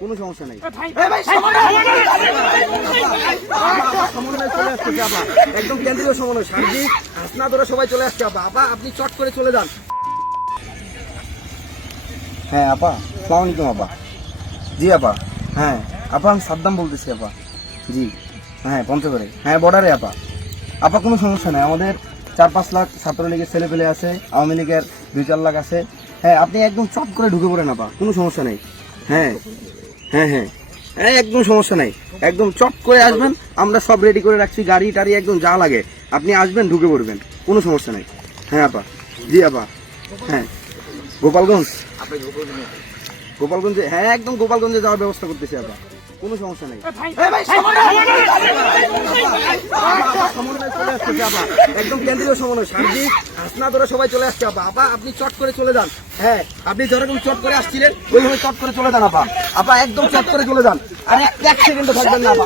কোনো সমস্যা নেই। সমন্বয় চলে আসছে আপা, একদম কেন্দ্রীয় সমন্বয়, সার্বিক হাসনা ধরে সবাই চলে আসছে আপা। আপা আপনি চট করে চলে যান। হ্যাঁ আপা, আসসালামু আলাইকুম আপা। জি আপা, হ্যাঁ আপা আমি সাদ্দাম বলতেছি আপা। জি হ্যাঁ, পঞ্চগড়ে, হ্যাঁ বর্ডারে আপা। আপা কোনো সমস্যা নেই, আমাদের 4-5 লাখ ছাত্রলীগের ছেলে পেলে আছে, আওয়ামী লীগের 2-4 লাখ আছে। হ্যাঁ আপনি একদম চট করে ঢুকে পড়েন আপা, কোনো সমস্যা নেই। হ্যাঁ হ্যাঁ হ্যাঁ হ্যাঁ, একদম সমস্যা নেই, একদম চট করে আসবেন, আমরা সব রেডি করে রাখছি, গাড়ি টাড়ি একদম যা লাগে, আপনি আসবেন ঢুকে পড়বেন, কোনো সমস্যা নেই। হ্যাঁ আপা, জি আপা, হ্যাঁ গোপালগঞ্জ, গোপালগঞ্জে, হ্যাঁ একদম গোপালগঞ্জে যাওয়ার ব্যবস্থা করতেছি আপা, কোনো সমস্যা নেই। সমন্বয় চলে আসছে আপা, একদম কেন্দ্রীয় সমন্বয়, সার্বিক হাসনা ধরে সবাই চলে আসছে আপা। আপা আপনি চট করে চলে যান। হ্যাঁ আপনি যেরকম চট করে আসছিলেন ওইভাবে চট করে চলে যান আপা। আপা একদম চট করে চলে যান, আর এক সেকেন্ডও থাকবেন না আপা।